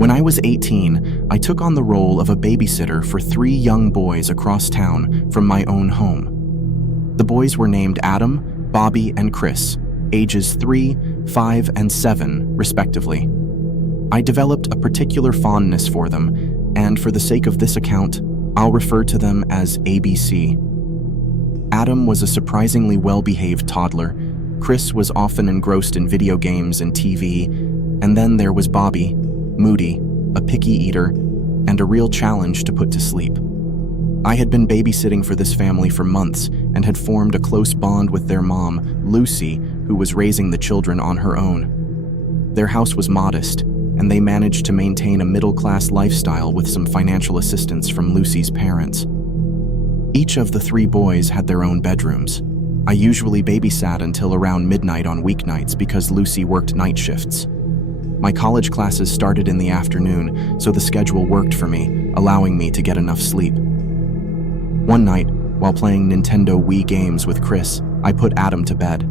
When I was 18, I took on the role of a babysitter for 3 young boys across town from my own home. The boys were named Adam, Bobby, and Chris, ages 3, 5, and 7, respectively. I developed a particular fondness for them, and for the sake of this account, I'll refer to them as ABC. Adam was a surprisingly well-behaved toddler. Chris was often engrossed in video games and TV, and then there was Bobby, moody, a picky eater, and a real challenge to put to sleep. I had been babysitting for this family for months and had formed a close bond with their mom, Lucy, who was raising the children on her own. Their house was modest, and they managed to maintain a middle-class lifestyle with some financial assistance from Lucy's parents. Each of the 3 boys had their own bedrooms. I usually babysat until around midnight on weeknights because Lucy worked night shifts. My college classes started in the afternoon, so the schedule worked for me, allowing me to get enough sleep. One night, while playing Nintendo Wii games with Chris, I put Adam to bed.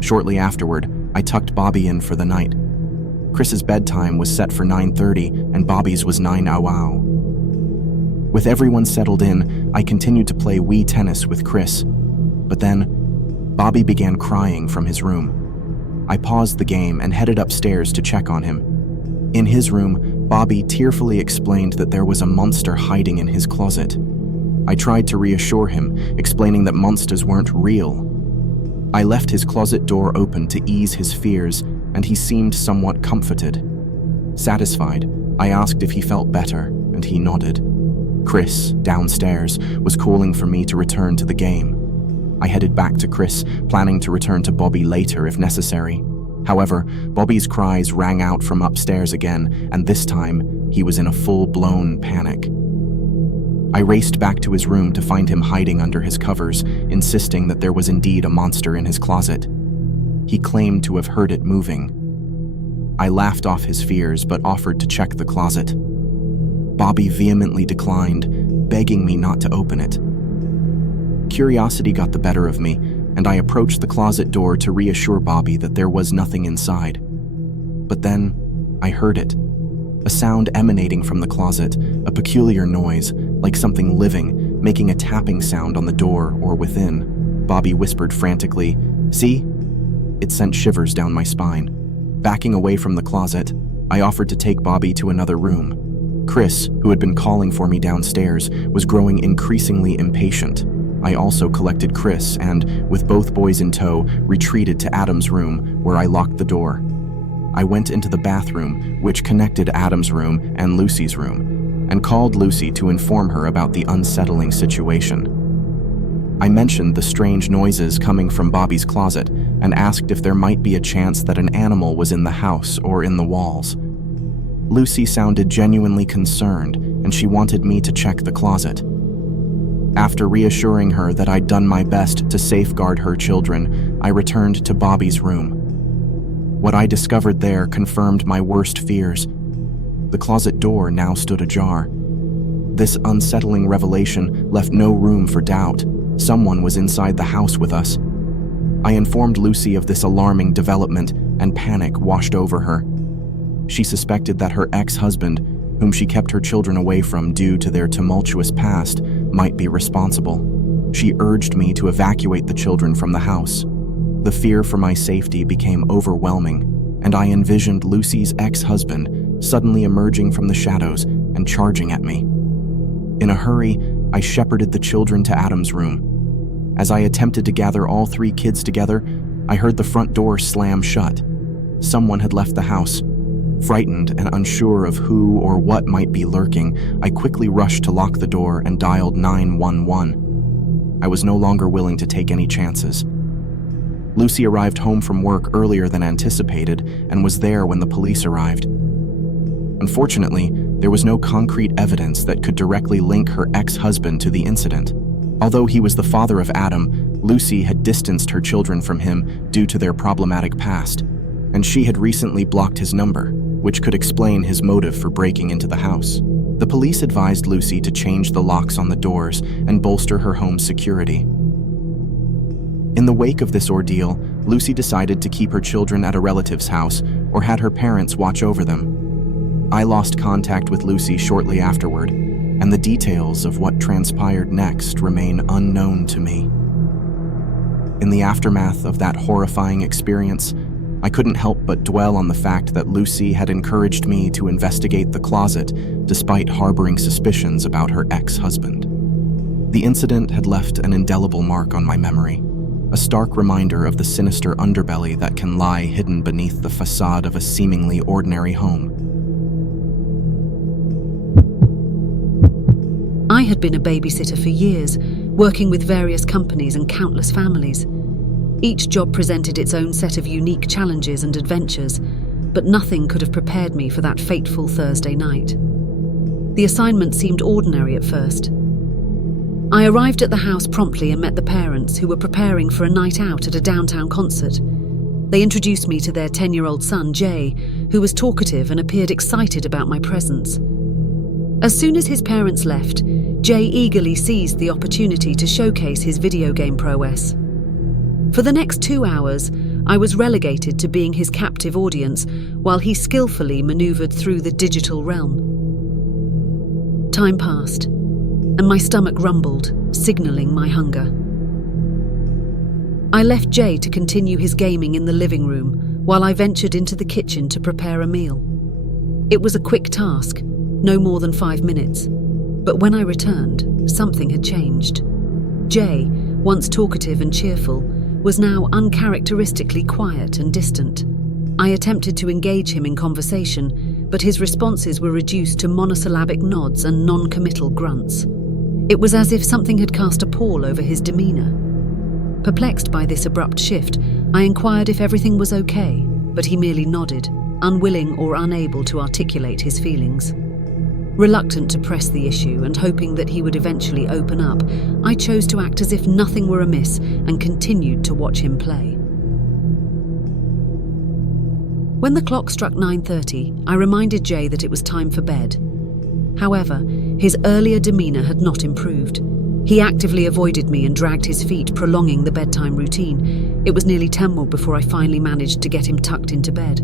Shortly afterward, I tucked Bobby in for the night. Chris's bedtime was set for 9:30 and Bobby's was 9:00. With everyone settled in, I continued to play Wii tennis with Chris. But then, Bobby began crying from his room. I paused the game and headed upstairs to check on him. In his room, Bobby tearfully explained that there was a monster hiding in his closet. I tried to reassure him, explaining that monsters weren't real. I left his closet door open to ease his fears, and he seemed somewhat comforted. Satisfied, I asked if he felt better, and he nodded. Chris, downstairs, was calling for me to return to the game. I headed back to Chris, planning to return to Bobby later if necessary. However, Bobby's cries rang out from upstairs again, and this time, he was in a full-blown panic. I raced back to his room to find him hiding under his covers, insisting that there was indeed a monster in his closet. He claimed to have heard it moving. I laughed off his fears but offered to check the closet. Bobby vehemently declined, begging me not to open it. Curiosity got the better of me, and I approached the closet door to reassure Bobby that there was nothing inside. But then, I heard it. A sound emanating from the closet, a peculiar noise, like something living, making a tapping sound on the door or within. Bobby whispered frantically, "See?" It sent shivers down my spine. Backing away from the closet, I offered to take Bobby to another room. Chris, who had been calling for me downstairs, was growing increasingly impatient. I also collected Chris and, with both boys in tow, retreated to Adam's room, where I locked the door. I went into the bathroom, which connected Adam's room and Lucy's room, and called Lucy to inform her about the unsettling situation. I mentioned the strange noises coming from Bobby's closet and asked if there might be a chance that an animal was in the house or in the walls. Lucy sounded genuinely concerned, and she wanted me to check the closet. After reassuring her that I'd done my best to safeguard her children, I returned to Bobby's room. What I discovered there confirmed my worst fears. The closet door now stood ajar. This unsettling revelation left no room for doubt. Someone was inside the house with us. I informed Lucy of this alarming development, and panic washed over her. She suspected that her ex-husband, whom she kept her children away from due to their tumultuous past, might be responsible. She urged me to evacuate the children from the house. The fear for my safety became overwhelming, and I envisioned Lucy's ex-husband suddenly emerging from the shadows and charging at me. In a hurry, I shepherded the children to Adam's room. As I attempted to gather all 3 kids together, I heard the front door slam shut. Someone had left the house. Frightened and unsure of who or what might be lurking, I quickly rushed to lock the door and dialed 911. I was no longer willing to take any chances. Lucy arrived home from work earlier than anticipated and was there when the police arrived. Unfortunately, there was no concrete evidence that could directly link her ex-husband to the incident. Although he was the father of Adam, Lucy had distanced her children from him due to their problematic past, and she had recently blocked his number, which could explain his motive for breaking into the house. The police advised Lucy to change the locks on the doors and bolster her home's security. In the wake of this ordeal, Lucy decided to keep her children at a relative's house or had her parents watch over them. I lost contact with Lucy shortly afterward, and the details of what transpired next remain unknown to me. In the aftermath of that horrifying experience, I couldn't help but dwell on the fact that Lucy had encouraged me to investigate the closet despite harboring suspicions about her ex-husband. The incident had left an indelible mark on my memory, a stark reminder of the sinister underbelly that can lie hidden beneath the facade of a seemingly ordinary home. I had been a babysitter for years, working with various companies and countless families. Each job presented its own set of unique challenges and adventures, but nothing could have prepared me for that fateful Thursday night. The assignment seemed ordinary at first. I arrived at the house promptly and met the parents, who were preparing for a night out at a downtown concert. They introduced me to their 10-year-old son, Jay, who was talkative and appeared excited about my presence. As soon as his parents left, Jay eagerly seized the opportunity to showcase his video game prowess. For the next 2 hours, I was relegated to being his captive audience while he skillfully maneuvered through the digital realm. Time passed, and my stomach rumbled, signaling my hunger. I left Jay to continue his gaming in the living room while I ventured into the kitchen to prepare a meal. It was a quick task, no more than 5 minutes, but when I returned, something had changed. Jay, once talkative and cheerful, was now uncharacteristically quiet and distant. I attempted to engage him in conversation, but his responses were reduced to monosyllabic nods and non-committal grunts. It was as if something had cast a pall over his demeanor. Perplexed by this abrupt shift, I inquired if everything was okay, but he merely nodded, unwilling or unable to articulate his feelings. Reluctant to press the issue and hoping that he would eventually open up, I chose to act as if nothing were amiss and continued to watch him play. When the clock struck 9:30, I reminded Jay that it was time for bed. However, his earlier demeanor had not improved. He actively avoided me and dragged his feet, prolonging the bedtime routine. It was nearly 10 before I finally managed to get him tucked into bed.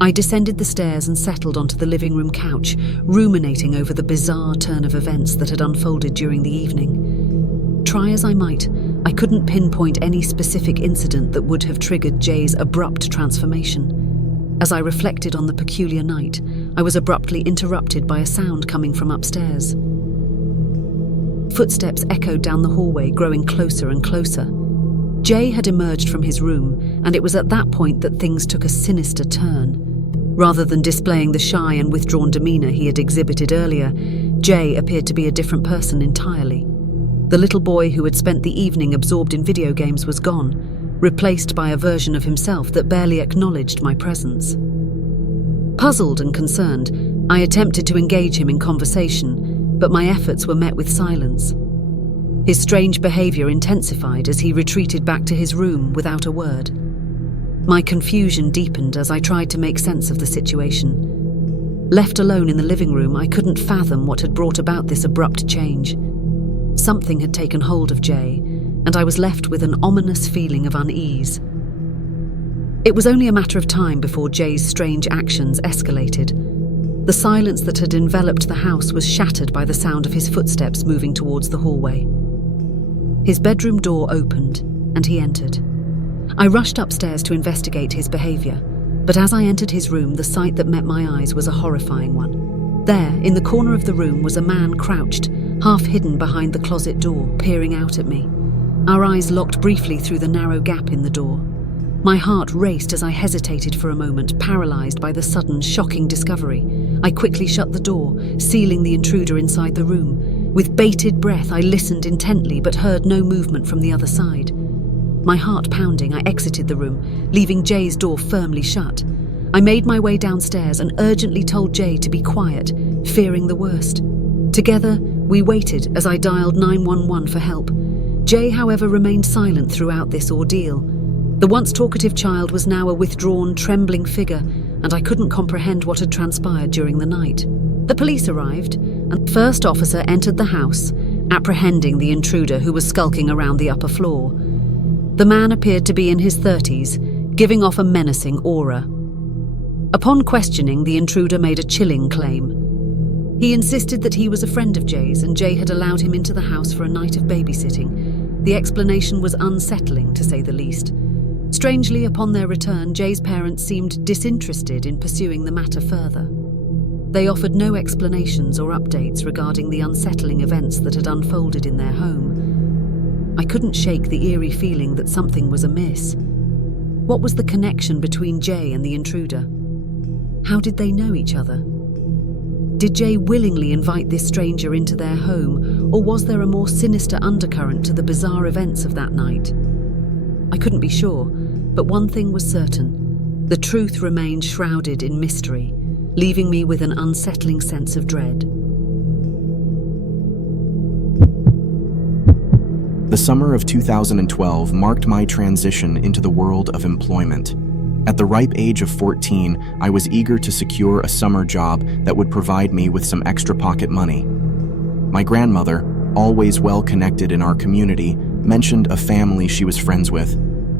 I descended the stairs and settled onto the living room couch, ruminating over the bizarre turn of events that had unfolded during the evening. Try as I might, I couldn't pinpoint any specific incident that would have triggered Jay's abrupt transformation. As I reflected on the peculiar night, I was abruptly interrupted by a sound coming from upstairs. Footsteps echoed down the hallway, growing closer and closer. Jay had emerged from his room, and it was at that point that things took a sinister turn. Rather than displaying the shy and withdrawn demeanor he had exhibited earlier, Jay appeared to be a different person entirely. The little boy who had spent the evening absorbed in video games was gone, replaced by a version of himself that barely acknowledged my presence. Puzzled and concerned, I attempted to engage him in conversation, but my efforts were met with silence. His strange behavior intensified as he retreated back to his room without a word. My confusion deepened as I tried to make sense of the situation. Left alone in the living room, I couldn't fathom what had brought about this abrupt change. Something had taken hold of Jay, and I was left with an ominous feeling of unease. It was only a matter of time before Jay's strange actions escalated. The silence that had enveloped the house was shattered by the sound of his footsteps moving towards the hallway. His bedroom door opened, and he entered. I rushed upstairs to investigate his behavior, but as I entered his room, the sight that met my eyes was a horrifying one. There, in the corner of the room, was a man crouched, half hidden behind the closet door, peering out at me. Our eyes locked briefly through the narrow gap in the door. My heart raced as I hesitated for a moment, paralyzed by the sudden, shocking discovery. I quickly shut the door, sealing the intruder inside the room. With bated breath, I listened intently but heard no movement from the other side. My heart pounding, I exited the room, leaving Jay's door firmly shut. I made my way downstairs and urgently told Jay to be quiet, fearing the worst. Together, we waited as I dialed 911 for help. Jay, however, remained silent throughout this ordeal. The once talkative child was now a withdrawn, trembling figure, and I couldn't comprehend what had transpired during the night. The police arrived, and the first officer entered the house, apprehending the intruder who was skulking around the upper floor. The man appeared to be in his 30s, giving off a menacing aura. Upon questioning, the intruder made a chilling claim. He insisted that he was a friend of Jay's and Jay had allowed him into the house for a night of babysitting. The explanation was unsettling, to say the least. Strangely, upon their return, Jay's parents seemed disinterested in pursuing the matter further. They offered no explanations or updates regarding the unsettling events that had unfolded in their home. I couldn't shake the eerie feeling that something was amiss. What was the connection between Jay and the intruder? How did they know each other? Did Jay willingly invite this stranger into their home, or was there a more sinister undercurrent to the bizarre events of that night? I couldn't be sure, but one thing was certain. The truth remained shrouded in mystery, leaving me with an unsettling sense of dread. The summer of 2012 marked my transition into the world of employment. At the ripe age of 14, I was eager to secure a summer job that would provide me with some extra pocket money. My grandmother, always well connected in our community, mentioned a family she was friends with.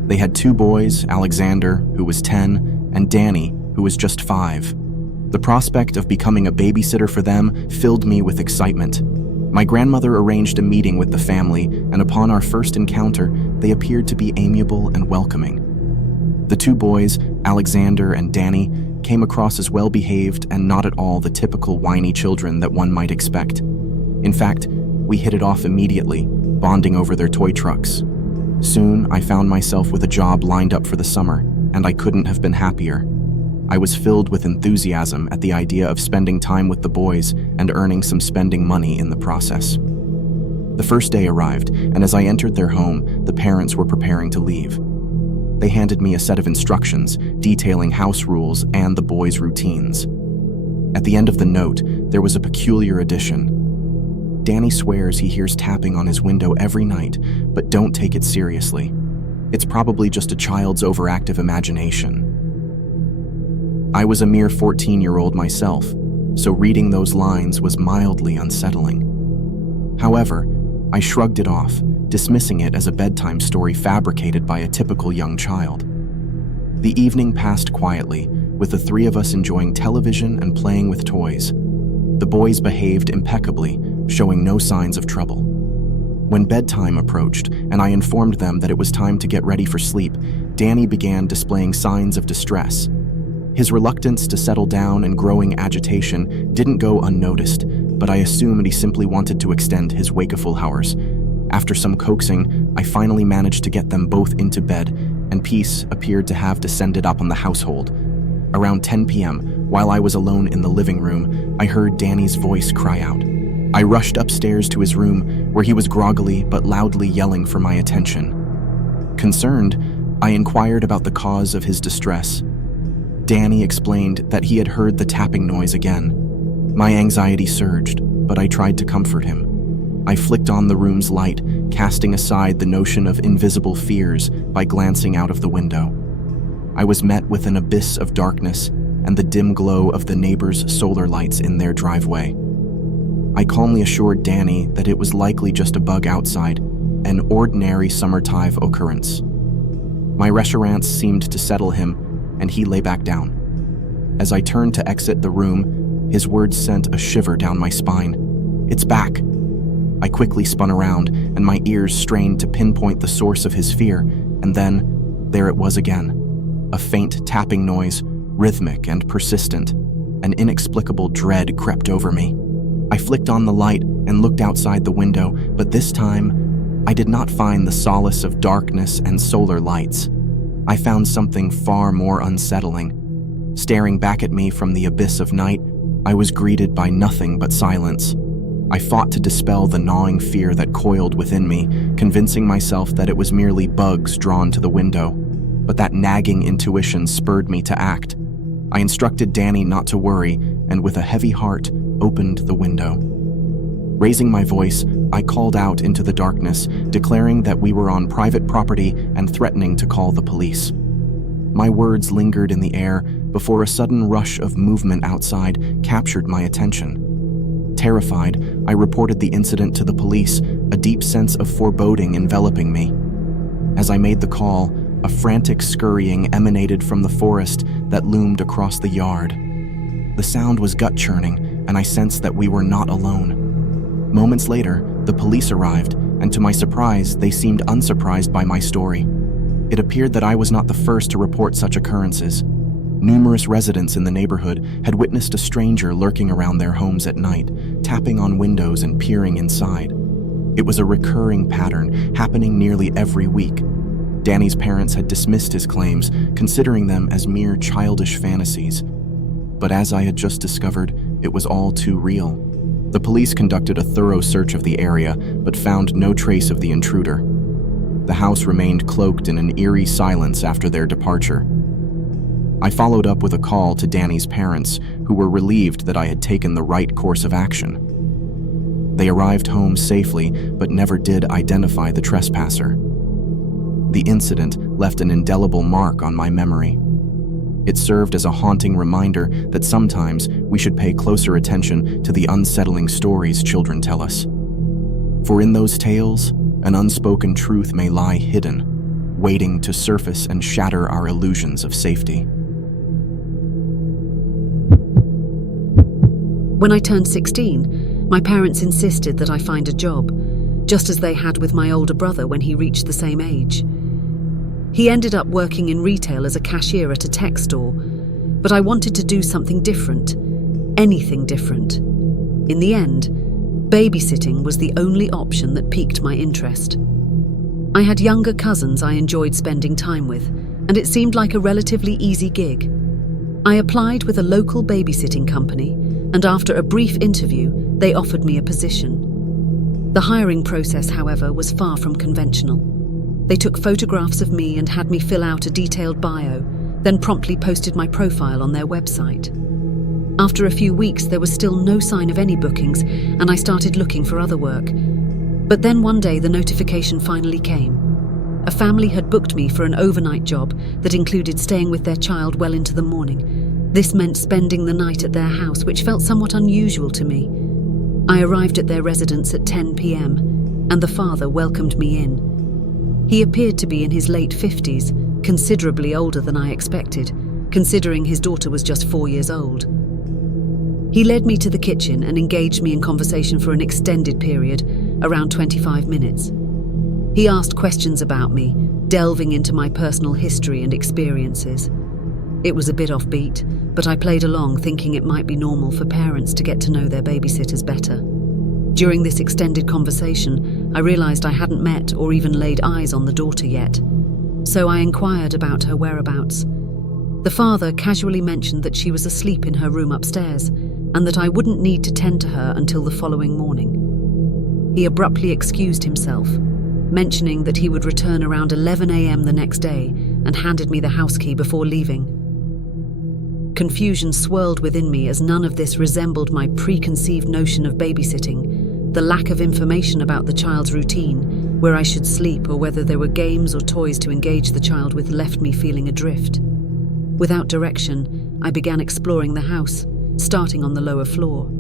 They had 2 boys, Alexander, who was 10, and Danny, who was just 5. The prospect of becoming a babysitter for them filled me with excitement. My grandmother arranged a meeting with the family, and upon our first encounter, they appeared to be amiable and welcoming. The 2 boys, Alexander and Danny, came across as well-behaved and not at all the typical whiny children that one might expect. In fact, we hit it off immediately, bonding over their toy trucks. Soon, I found myself with a job lined up for the summer, and I couldn't have been happier. I was filled with enthusiasm at the idea of spending time with the boys and earning some spending money in the process. The first day arrived, and as I entered their home, the parents were preparing to leave. They handed me a set of instructions detailing house rules and the boys' routines. At the end of the note, there was a peculiar addition. Danny swears he hears tapping on his window every night, but don't take it seriously. It's probably just a child's overactive imagination. I was a mere 14-year-old myself, so reading those lines was mildly unsettling. However, I shrugged it off, dismissing it as a bedtime story fabricated by a typical young child. The evening passed quietly, with the 3 of us enjoying television and playing with toys. The boys behaved impeccably, showing no signs of trouble. When bedtime approached, and I informed them that it was time to get ready for sleep, Danny began displaying signs of distress. His reluctance to settle down and growing agitation didn't go unnoticed, but I assumed he simply wanted to extend his wakeful hours. After some coaxing, I finally managed to get them both into bed, and peace appeared to have descended upon the household. Around 10 p.m., while I was alone in the living room, I heard Danny's voice cry out. I rushed upstairs to his room, where he was groggily but loudly yelling for my attention. Concerned, I inquired about the cause of his distress. Danny explained that he had heard the tapping noise again. My anxiety surged, but I tried to comfort him. I flicked on the room's light, casting aside the notion of invisible fears by glancing out of the window. I was met with an abyss of darkness and the dim glow of the neighbors' solar lights in their driveway. I calmly assured Danny that it was likely just a bug outside, an ordinary summertime occurrence. My reassurance seemed to settle him, and he lay back down. As I turned to exit the room, his words sent a shiver down my spine. "It's back." I quickly spun around, and my ears strained to pinpoint the source of his fear, and then, there it was again. A faint tapping noise, rhythmic and persistent. An inexplicable dread crept over me. I flicked on the light and looked outside the window, but this time, I did not find the solace of darkness and solar lights. I found something far more unsettling. Staring back at me from the abyss of night, I was greeted by nothing but silence. I fought to dispel the gnawing fear that coiled within me, convincing myself that it was merely bugs drawn to the window. But that nagging intuition spurred me to act. I instructed Danny not to worry, and with a heavy heart, opened the window. Raising my voice, I called out into the darkness, declaring that we were on private property and threatening to call the police. My words lingered in the air before a sudden rush of movement outside captured my attention. Terrified, I reported the incident to the police, a deep sense of foreboding enveloping me. As I made the call, A frantic scurrying emanated from the forest that loomed across the yard. The sound was gut-churning, and I sensed that we were not alone. Moments later, the police arrived, and to my surprise, they seemed unsurprised by my story. It appeared that I was not the first to report such occurrences. Numerous residents in the neighborhood had witnessed a stranger lurking around their homes at night, tapping on windows and peering inside. It was a recurring pattern, happening nearly every week. Danny's parents had dismissed his claims, considering them as mere childish fantasies. But as I had just discovered, it was all too real. The police conducted a thorough search of the area, but found no trace of the intruder. The house remained cloaked in an eerie silence after their departure. I followed up with a call to Danny's parents, who were relieved that I had taken the right course of action. They arrived home safely, but never did identify the trespasser. The incident left an indelible mark on my memory. It served as a haunting reminder that sometimes we should pay closer attention to the unsettling stories children tell us. For in those tales, an unspoken truth may lie hidden, waiting to surface and shatter our illusions of safety. When I turned 16, my parents insisted that I find a job, just as they had with my older brother when he reached the same age. He ended up working in retail as a cashier at a tech store, but I wanted to do something different, anything different. In the end, babysitting was the only option that piqued my interest. I had younger cousins I enjoyed spending time with, and it seemed like a relatively easy gig. I applied with a local babysitting company, and after a brief interview, they offered me a position. The hiring process, however, was far from conventional. They took photographs of me and had me fill out a detailed bio, then promptly posted my profile on their website. After a few weeks, there was still no sign of any bookings, and I started looking for other work. But then one day, the notification finally came. A family had booked me for an overnight job that included staying with their child well into the morning. This meant spending the night at their house, which felt somewhat unusual to me. I arrived at their residence at 10 p.m, and the father welcomed me in. He appeared to be in his late 50s, considerably older than I expected, considering his daughter was just 4 years old. He led me to the kitchen and engaged me in conversation for an extended period, around 25 minutes. He asked questions about me, delving into my personal history and experiences. It was a bit offbeat, but I played along thinking it might be normal for parents to get to know their babysitters better. During this extended conversation, I realized I hadn't met or even laid eyes on the daughter yet, so I inquired about her whereabouts. The father casually mentioned that she was asleep in her room upstairs, and that I wouldn't need to tend to her until the following morning. He abruptly excused himself, mentioning that he would return around 11 a.m. the next day, and handed me the house key before leaving. Confusion swirled within me as none of this resembled my preconceived notion of babysitting. The lack of information about the child's routine, where I should sleep or whether there were games or toys to engage the child with, left me feeling adrift. Without direction, I began exploring the house, starting on the lower floor.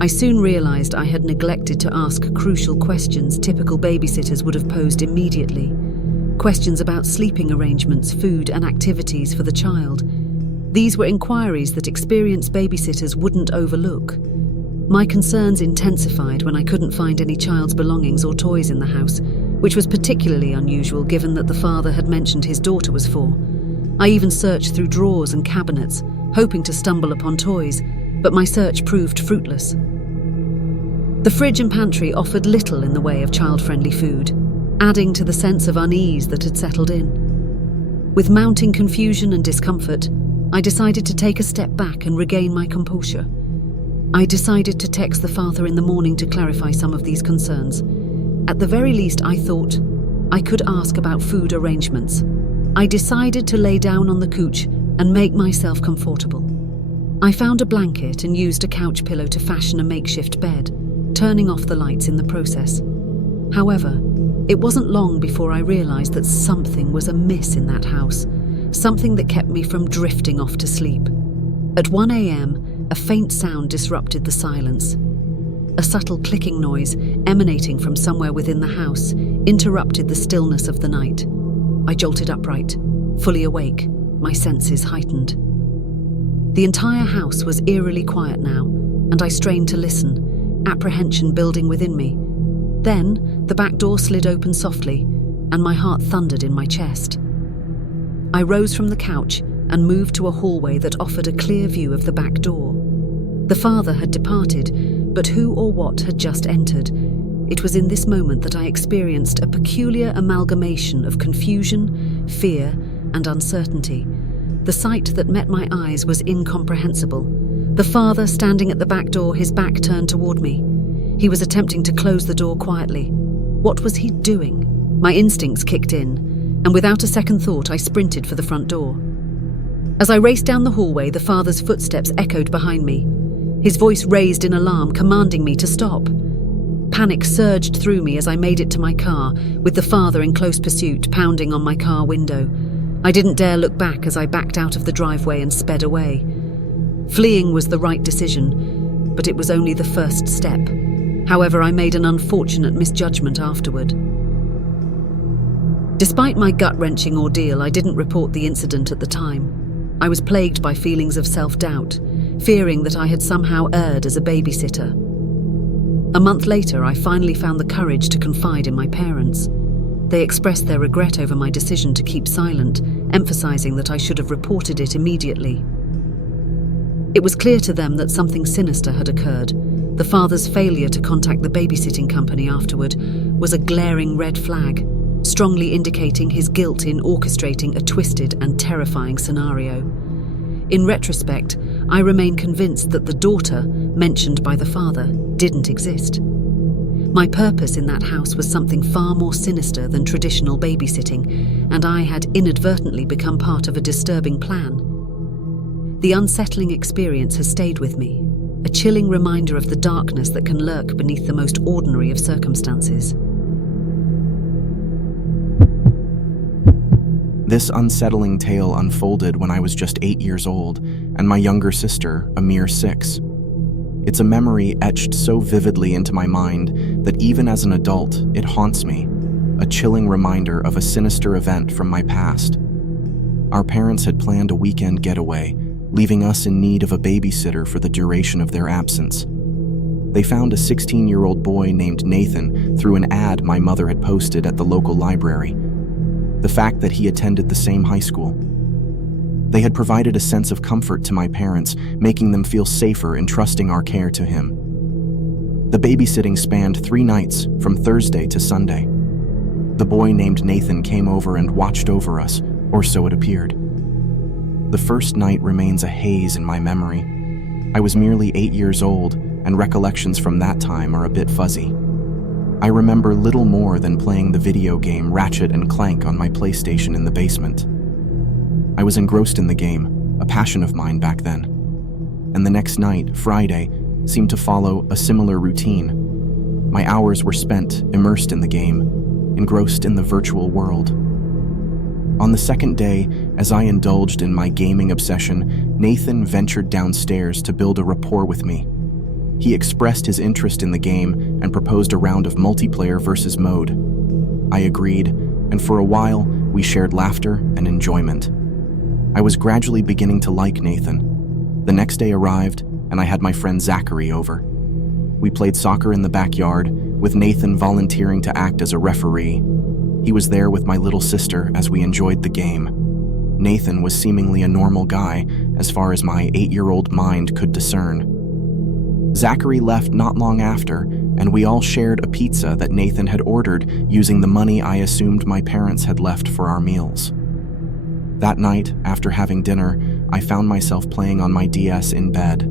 I soon realized I had neglected to ask crucial questions typical babysitters would have posed immediately. Questions about sleeping arrangements, food, and activities for the child. These were inquiries that experienced babysitters wouldn't overlook. My concerns intensified when I couldn't find any child's belongings or toys in the house, which was particularly unusual given that the father had mentioned his daughter was 4. I even searched through drawers and cabinets, hoping to stumble upon toys, but my search proved fruitless. The fridge and pantry offered little in the way of child-friendly food, adding to the sense of unease that had settled in. With mounting confusion and discomfort, I decided to take a step back and regain my composure. I decided to text the father in the morning to clarify some of these concerns. At the very least, I thought I could ask about food arrangements. I decided to lay down on the couch and make myself comfortable. I found a blanket and used a couch pillow to fashion a makeshift bed, turning off the lights in the process. However, it wasn't long before I realized that something was amiss in that house, something that kept me from drifting off to sleep. At 1 a.m., a faint sound disrupted the silence. A subtle clicking noise emanating from somewhere within the house interrupted the stillness of the night. I jolted upright, fully awake, my senses heightened. The entire house was eerily quiet now, and I strained to listen, apprehension building within me. Then, the back door slid open softly, and my heart thundered in my chest. I rose from the couch and moved to a hallway that offered a clear view of the back door. The father had departed, but who or what had just entered? It was in this moment that I experienced a peculiar amalgamation of confusion, fear, and uncertainty. The sight that met my eyes was incomprehensible. The father standing at the back door, his back turned toward me. He was attempting to close the door quietly. What was he doing? My instincts kicked in, and without a second thought, I sprinted for the front door. As I raced down the hallway, the father's footsteps echoed behind me. His voice raised in alarm, commanding me to stop. Panic surged through me as I made it to my car, with the father in close pursuit, pounding on my car window. I didn't dare look back as I backed out of the driveway and sped away. Fleeing was the right decision, but it was only the first step. However, I made an unfortunate misjudgment afterward. Despite my gut-wrenching ordeal, I didn't report the incident at the time. I was plagued by feelings of self-doubt, fearing that I had somehow erred as a babysitter. A month later, I finally found the courage to confide in my parents. They expressed their regret over my decision to keep silent, emphasizing that I should have reported it immediately. It was clear to them that something sinister had occurred. The father's failure to contact the babysitting company afterward was a glaring red flag, strongly indicating his guilt in orchestrating a twisted and terrifying scenario. In retrospect, I remain convinced that the daughter, mentioned by the father, didn't exist. My purpose in that house was something far more sinister than traditional babysitting, and I had inadvertently become part of a disturbing plan. The unsettling experience has stayed with me, a chilling reminder of the darkness that can lurk beneath the most ordinary of circumstances. This unsettling tale unfolded when I was just 8 years old, and my younger sister, a mere 6. It's a memory etched so vividly into my mind that even as an adult, it haunts me, a chilling reminder of a sinister event from my past. Our parents had planned a weekend getaway, leaving us in need of a babysitter for the duration of their absence. They found a 16-year-old boy named Nathan through an ad my mother had posted at the local library. The fact that he attended the same high school. They had provided a sense of comfort to my parents, making them feel safer entrusting our care to him. The babysitting spanned 3 nights, from Thursday to Sunday. The boy named Nathan came over and watched over us, or so it appeared. The first night remains a haze in my memory. I was merely 8 years old, and recollections from that time are a bit fuzzy. I remember little more than playing the video game Ratchet and Clank on my PlayStation in the basement. I was engrossed in the game, a passion of mine back then. And the next night, Friday, seemed to follow a similar routine. My hours were spent immersed in the game, engrossed in the virtual world. On the second day, as I indulged in my gaming obsession, Nathan ventured downstairs to build a rapport with me. He expressed his interest in the game and proposed a round of multiplayer versus mode. I agreed, and for a while, we shared laughter and enjoyment. I was gradually beginning to like Nathan. The next day arrived, and I had my friend Zachary over. We played soccer in the backyard, with Nathan volunteering to act as a referee. He was there with my little sister as we enjoyed the game. Nathan was seemingly a normal guy, as far as my 8-year-old mind could discern. Zachary left not long after, and we all shared a pizza that Nathan had ordered using the money I assumed my parents had left for our meals. That night, after having dinner, I found myself playing on my DS in bed.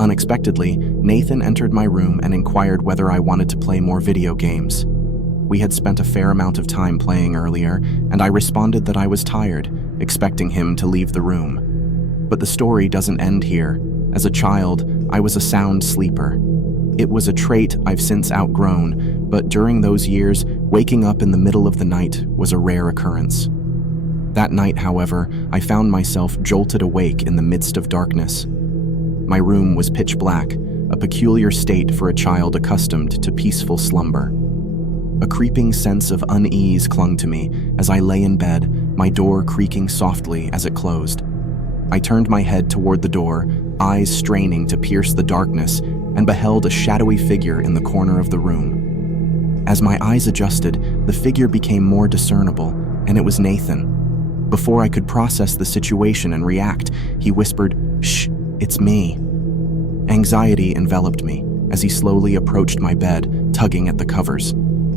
Unexpectedly, Nathan entered my room and inquired whether I wanted to play more video games. We had spent a fair amount of time playing earlier, and I responded that I was tired, expecting him to leave the room. But the story doesn't end here. As a child, I was a sound sleeper. It was a trait I've since outgrown, but during those years, waking up in the middle of the night was a rare occurrence. That night, however, I found myself jolted awake in the midst of darkness. My room was pitch black, a peculiar state for a child accustomed to peaceful slumber. A creeping sense of unease clung to me as I lay in bed, my door creaking softly as it closed. I turned my head toward the door, eyes straining to pierce the darkness, and beheld a shadowy figure in the corner of the room. As my eyes adjusted, the figure became more discernible, and it was Nathan. Before I could process the situation and react, he whispered, "Shh, it's me." Anxiety enveloped me as he slowly approached my bed, tugging at the covers.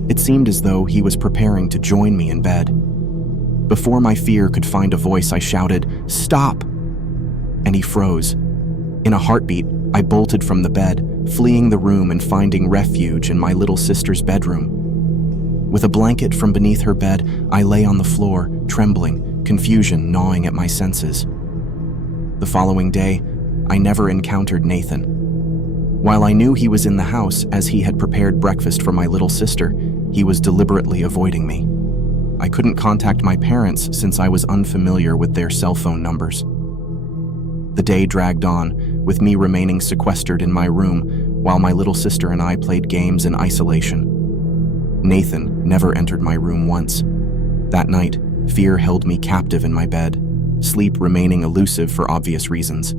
It seemed as though he was preparing to join me in bed. Before my fear could find a voice, I shouted, "Stop!" And he froze. In a heartbeat, I bolted from the bed, fleeing the room and finding refuge in my little sister's bedroom. With a blanket from beneath her bed, I lay on the floor, trembling, confusion gnawing at my senses. The following day, I never encountered Nathan. While I knew he was in the house as he had prepared breakfast for my little sister, he was deliberately avoiding me. I couldn't contact my parents since I was unfamiliar with their cell phone numbers. The day dragged on, with me remaining sequestered in my room while my little sister and I played games in isolation. Nathan never entered my room once. That night, fear held me captive in my bed, sleep remaining elusive for obvious reasons.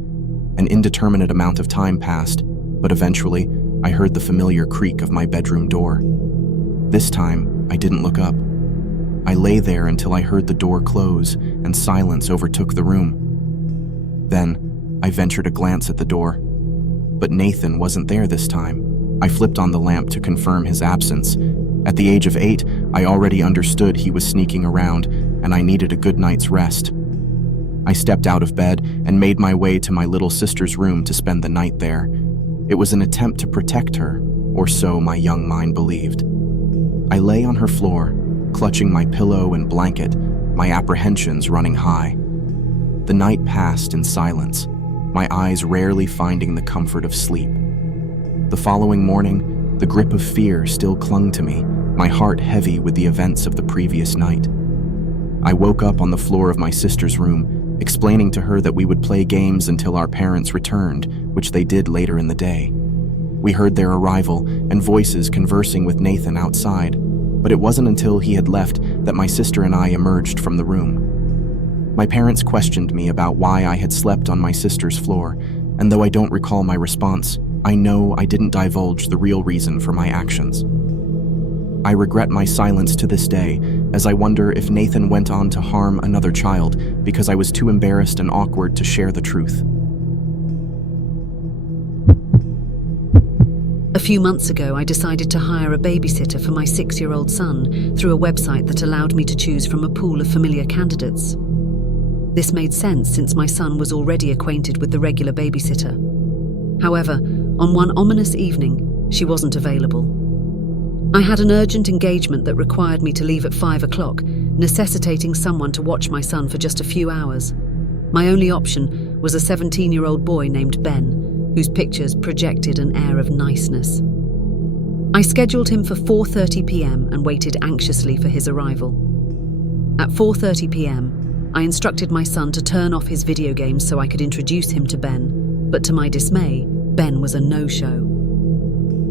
An indeterminate amount of time passed, but eventually, I heard the familiar creak of my bedroom door. This time, I didn't look up. I lay there until I heard the door close and silence overtook the room. Then, I ventured a glance at the door. But Nathan wasn't there this time. I flipped on the lamp to confirm his absence. At the age of 8, I already understood he was sneaking around, and I needed a good night's rest. I stepped out of bed and made my way to my little sister's room to spend the night there. It was an attempt to protect her, or so my young mind believed. I lay on her floor, clutching my pillow and blanket, my apprehensions running high. The night passed in silence, my eyes rarely finding the comfort of sleep. The following morning, the grip of fear still clung to me, my heart heavy with the events of the previous night. I woke up on the floor of my sister's room, explaining to her that we would play games until our parents returned, which they did later in the day. We heard their arrival and voices conversing with Nathan outside, but it wasn't until he had left that my sister and I emerged from the room. My parents questioned me about why I had slept on my sister's floor, and though I don't recall my response, I know I didn't divulge the real reason for my actions. I regret my silence to this day, as I wonder if Nathan went on to harm another child because I was too embarrassed and awkward to share the truth. A few months ago, I decided to hire a babysitter for my 6-year-old son through a website that allowed me to choose from a pool of familiar candidates. This made sense since my son was already acquainted with the regular babysitter. However, on one ominous evening, she wasn't available. I had an urgent engagement that required me to leave at 5 o'clock, necessitating someone to watch my son for just a few hours. My only option was a 17-year-old boy named Ben, whose pictures projected an air of niceness. I scheduled him for 4:30 p.m. and waited anxiously for his arrival. At 4:30 p.m., I instructed my son to turn off his video games so I could introduce him to Ben, but to my dismay, Ben was a no-show.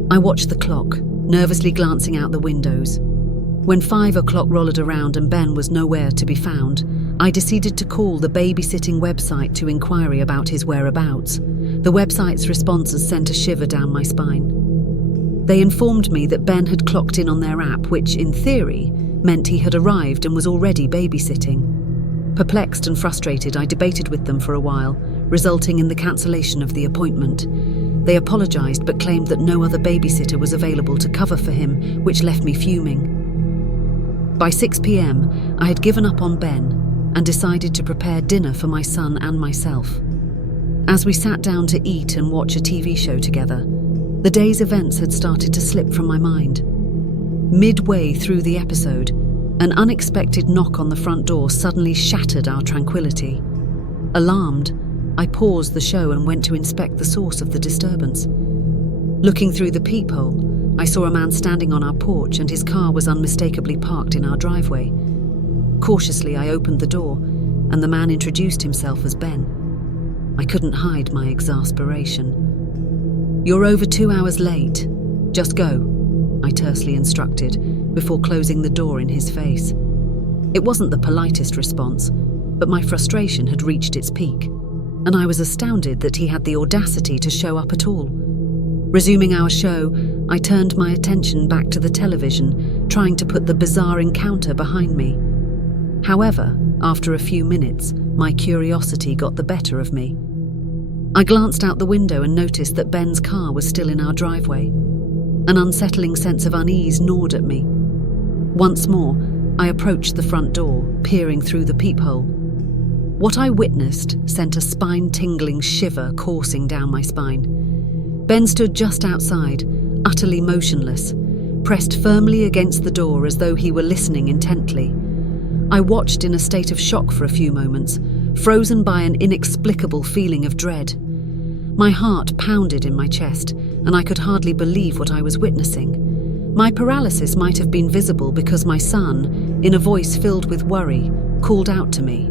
I watched the clock, nervously glancing out the windows. When 5 o'clock rolled around and Ben was nowhere to be found, I decided to call the babysitting website to inquire about his whereabouts. The website's responses sent a shiver down my spine. They informed me that Ben had clocked in on their app, which, in theory, meant he had arrived and was already babysitting. Perplexed and frustrated, I debated with them for a while, resulting in the cancellation of the appointment. They apologized but claimed that no other babysitter was available to cover for him, which left me fuming. By 6 p.m., I had given up on Ben and decided to prepare dinner for my son and myself. As we sat down to eat and watch a TV show together, the day's events had started to slip from my mind. Midway through the episode, an unexpected knock on the front door suddenly shattered our tranquility. Alarmed, I paused the show and went to inspect the source of the disturbance. Looking through the peephole, I saw a man standing on our porch and his car was unmistakably parked in our driveway. Cautiously, I opened the door and the man introduced himself as Ben. I couldn't hide my exasperation. "You're over 2 hours late. Just go," I tersely instructed, before closing the door in his face. It wasn't the politest response, but my frustration had reached its peak, and I was astounded that he had the audacity to show up at all. Resuming our show, I turned my attention back to the television, trying to put the bizarre encounter behind me. However, after a few minutes, my curiosity got the better of me. I glanced out the window and noticed that Ben's car was still in our driveway. An unsettling sense of unease gnawed at me. Once more, I approached the front door, peering through the peephole. What I witnessed sent a spine-tingling shiver coursing down my spine. Ben stood just outside, utterly motionless, pressed firmly against the door as though he were listening intently. I watched in a state of shock for a few moments, frozen by an inexplicable feeling of dread. My heart pounded in my chest, and I could hardly believe what I was witnessing. My paralysis might have been visible because my son, in a voice filled with worry, called out to me.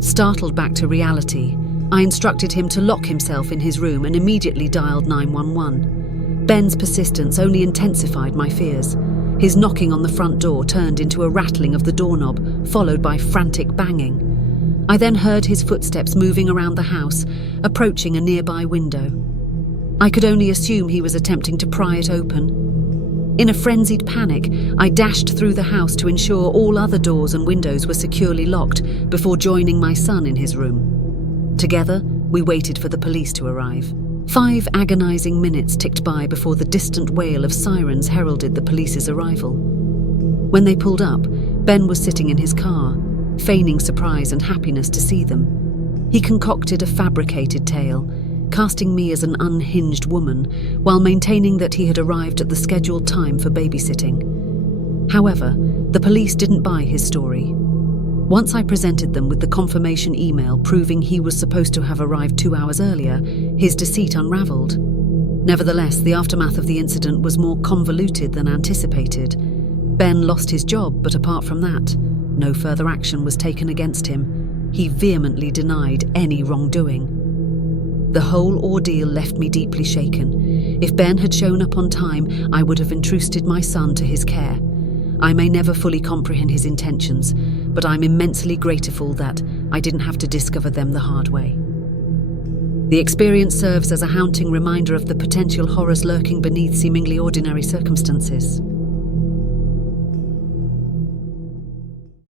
Startled back to reality, I instructed him to lock himself in his room and immediately dialed 911. Ben's persistence only intensified my fears. His knocking on the front door turned into a rattling of the doorknob, followed by frantic banging. I then heard his footsteps moving around the house, approaching a nearby window. I could only assume he was attempting to pry it open. In a frenzied panic, I dashed through the house to ensure all other doors and windows were securely locked before joining my son in his room. Together, we waited for the police to arrive. 5 agonizing minutes ticked by before the distant wail of sirens heralded the police's arrival. When they pulled up, Ben was sitting in his car, feigning surprise and happiness to see them. He concocted a fabricated tale, casting me as an unhinged woman, while maintaining that he had arrived at the scheduled time for babysitting. However, the police didn't buy his story. Once I presented them with the confirmation email proving he was supposed to have arrived 2 hours earlier, his deceit unraveled. Nevertheless, the aftermath of the incident was more convoluted than anticipated. Ben lost his job, but apart from that, no further action was taken against him. He vehemently denied any wrongdoing. The whole ordeal left me deeply shaken. If Ben had shown up on time, I would have entrusted my son to his care. I may never fully comprehend his intentions, but I'm immensely grateful that I didn't have to discover them the hard way. The experience serves as a haunting reminder of the potential horrors lurking beneath seemingly ordinary circumstances.